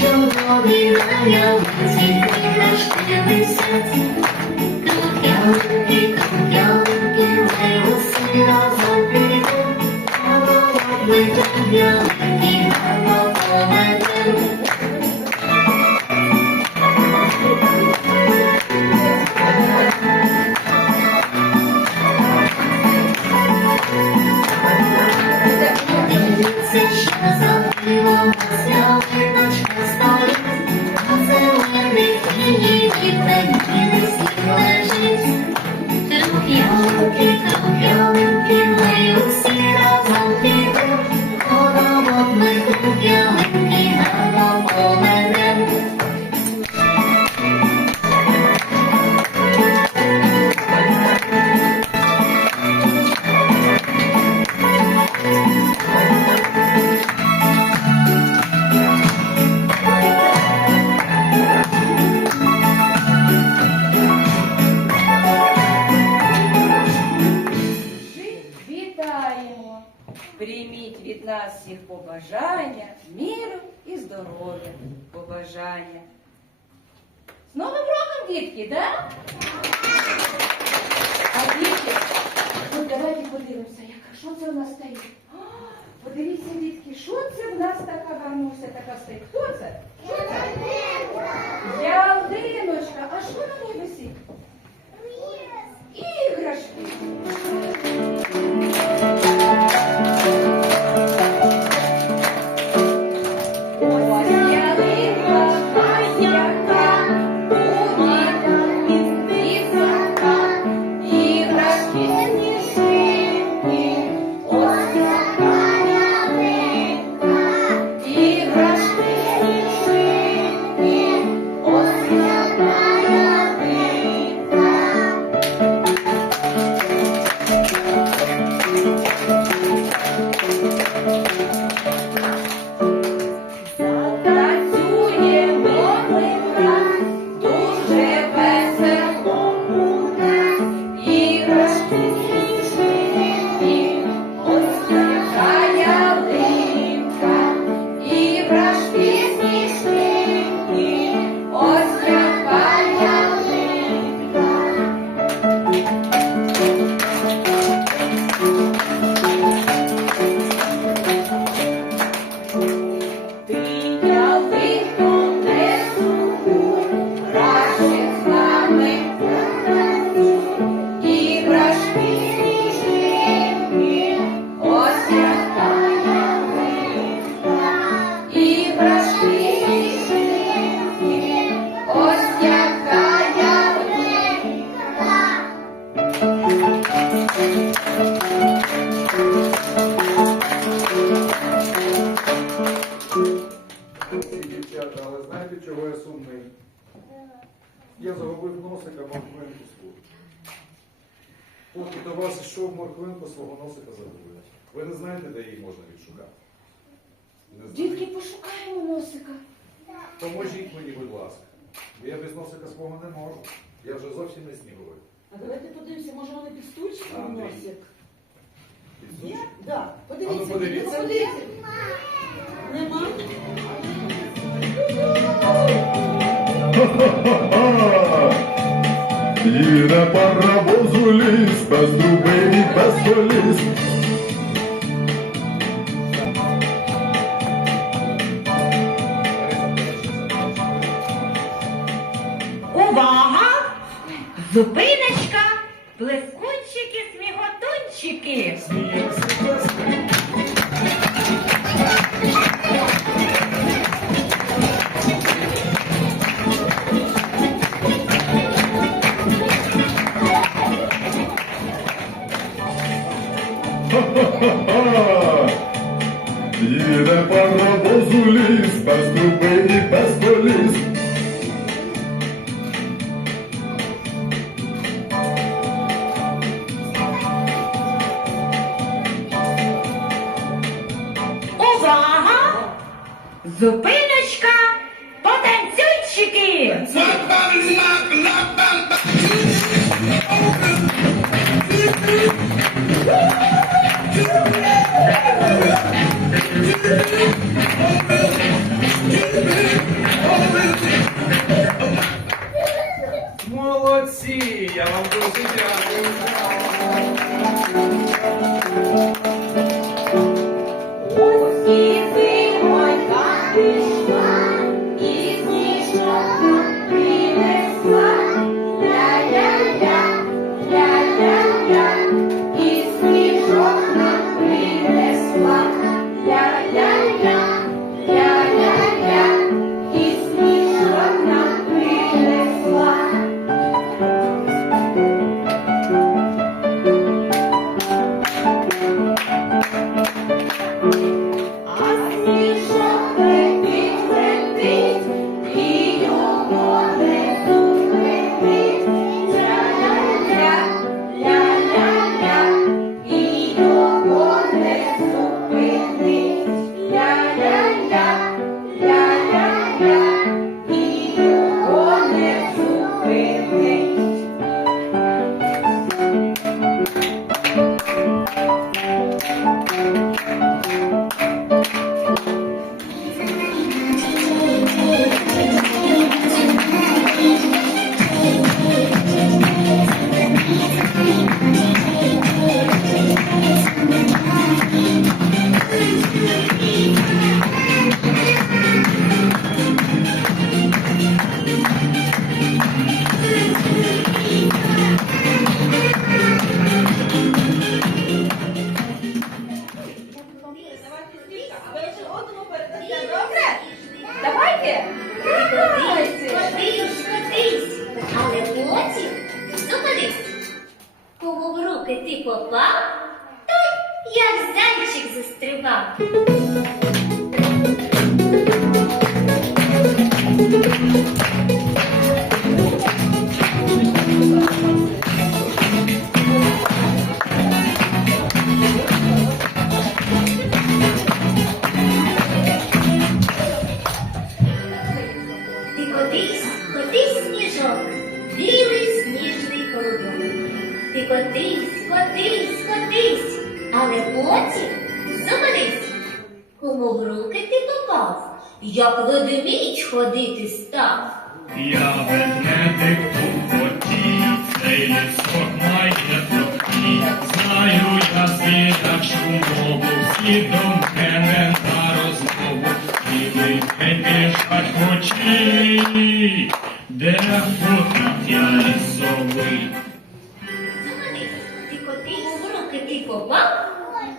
чудові на ялинці іграшки висять. від нас всіх побажання, міру і здоров'я. Побажання. З Новим роком, дітки, да? А дітки, ну давайте подивимося, яка, що це в нас стоїть? А, Подивіться, дітки, що це в нас така гарнуся, така стоїть? Хто це? Що це? Ялиночка. А що на ній висить? Іграшки. можна відшукати? Не знаєте? Дітки, пошукаємо носика. Поможіть мені, будь ласка. Бо я без носика свого не можу. Я вже зовсім не сніговий. А давайте подивимося, може вони під стульчиком Андрій. носять? Підсуч. Є? Так. Подивіться. А ну, подивіться. Ну, подивіться. Нема? Їде паровоз у ліс, без труби і без коліс. Зупиночка! Плескунчики, сміготунчики! Ха-ха-ха! Їде паровоз у ліс, без труби Зупиночка, потанцюйчики. Молодці! Я вам дуже дякую. Звідачу мову, всі до мене на розмову. Білий день мішать очі, де тут я ти котись, в ти попав,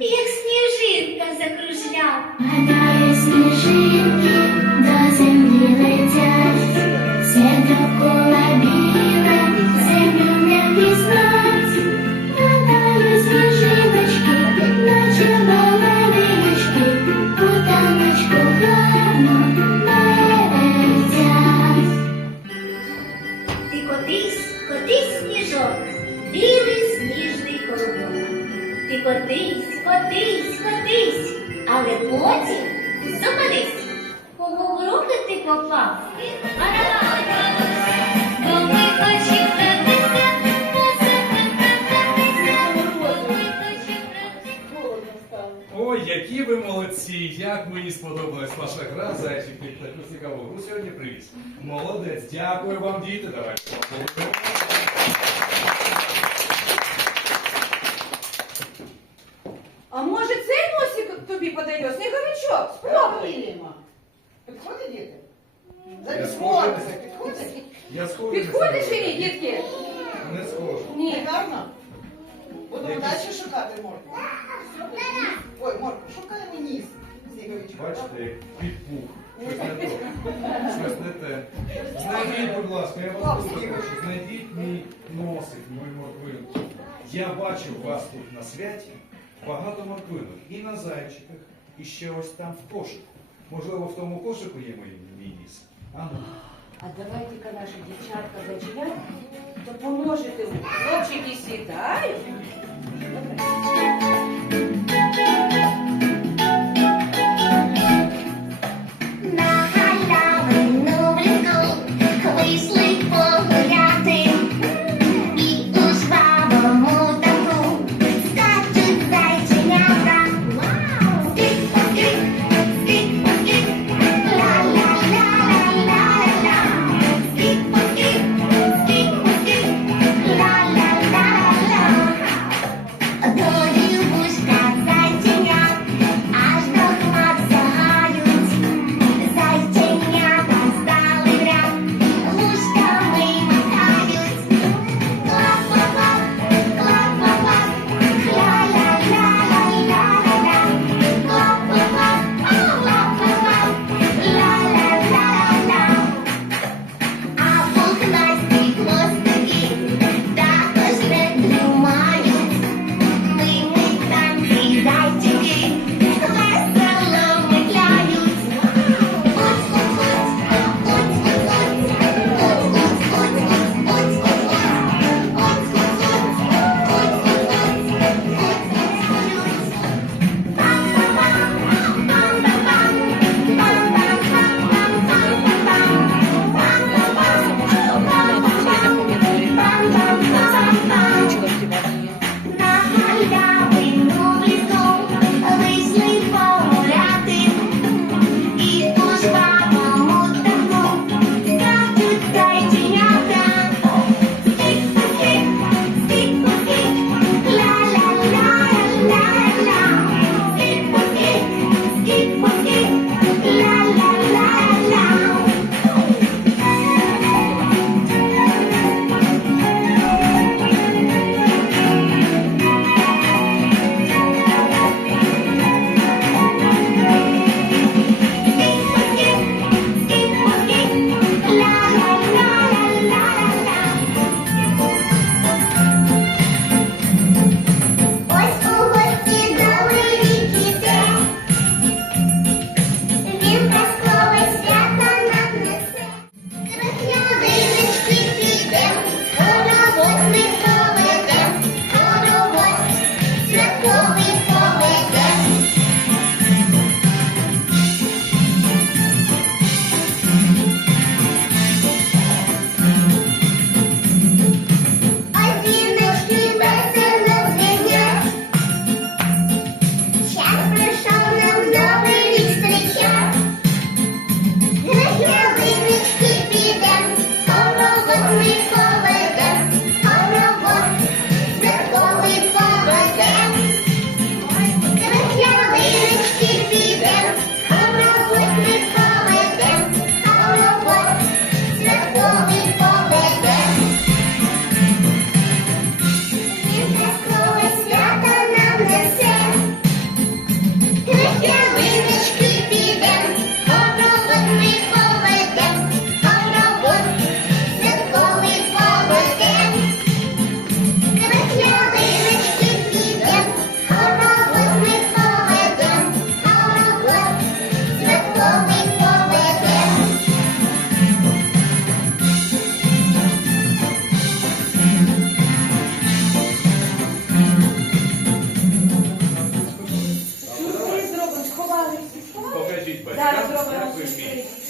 як сніжинка закружляв. Гадаю, сніжинки котись, котись сніжок, білий сніжний колобок. Ти котись, котись, котись, але потім зупинись. Кому в руки ти попав? Бо ми які ви молодці! Як мені сподобалась ваша гра, зайчик, ти таку цікаву гру сьогодні привіз. Молодець, дякую вам, діти. Давайте. А може цей носик тобі подає сніговичок? Спробуй. Спробуємо. Підходить діти? Я Замість схожий. підходить? Я схожий. Підходиш чи ні, дітки? Не схожий. Ні. Гарно? Будемо далі шукати моркву. Ой, шукаємо ніс. Сніговичка. Бачите, як підпух. Щось не то. Щось не те. Знайдіть, будь ласка, я вас дуже прошу, знайдіть мій носик, мою морквинку. Я бачив вас тут на святі, багато морквинок. І на зайчиках, і ще ось там в кошику. Можливо, в тому кошику є мій, мій ніс. А ну. А давайте-ка наші дівчатка зачинять, допоможете. Хлопчики сідають. батькам. Дякую.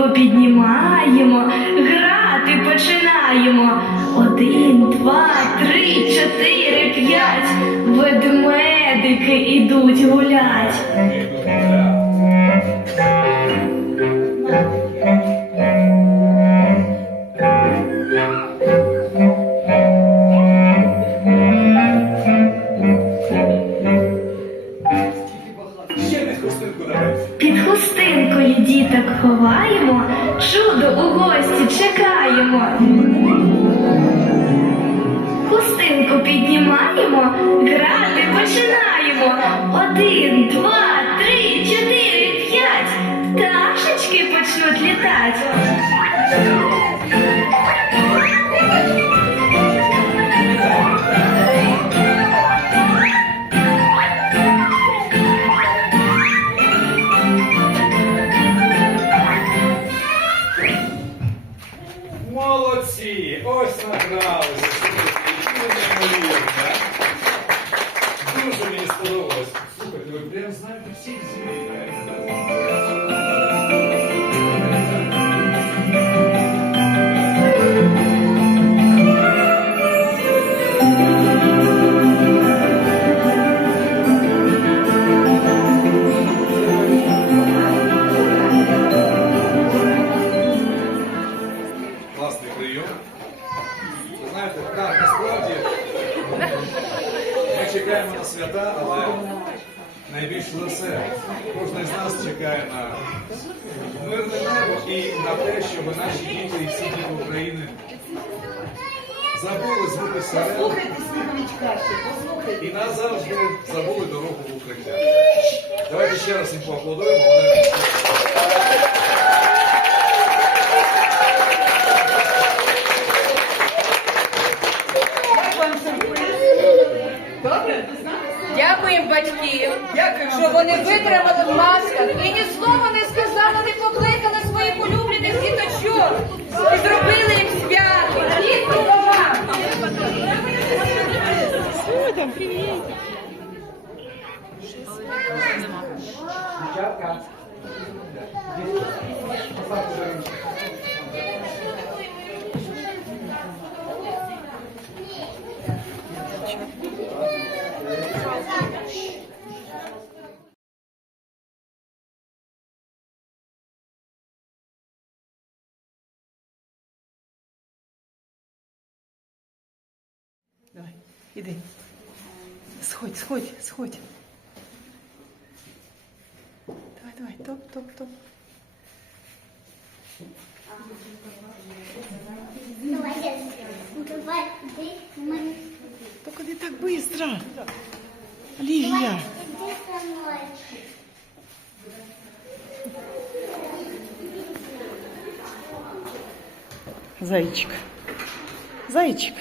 Хустинку піднімаємо, грати починаємо. Один, два, три, чотири, п'ять. Ведмедики ідуть гулять. Хустинку піднімаємо, грати починаємо. Один, два, три, чотири, п'ять. Пташечки почнуть літати. Чекаємо на свята, але найбільше за все кожен з нас чекає на мирне небо і на те, щоб наші діти і всі діти України забули звуки сирен і назавжди забули дорогу в укриття. Давайте ще раз їм поаплодуємо. Вони Як вам сюрприз? Добре? Дякуємо батьків, що вони витримали в масках. І ні слова не сказали, не покликали своїх улюблених діточок іди. Сходь, сходь, сходь. Давай, давай, топ, топ, топ. Только не так быстро. Мною. Зайчик. Зайчик.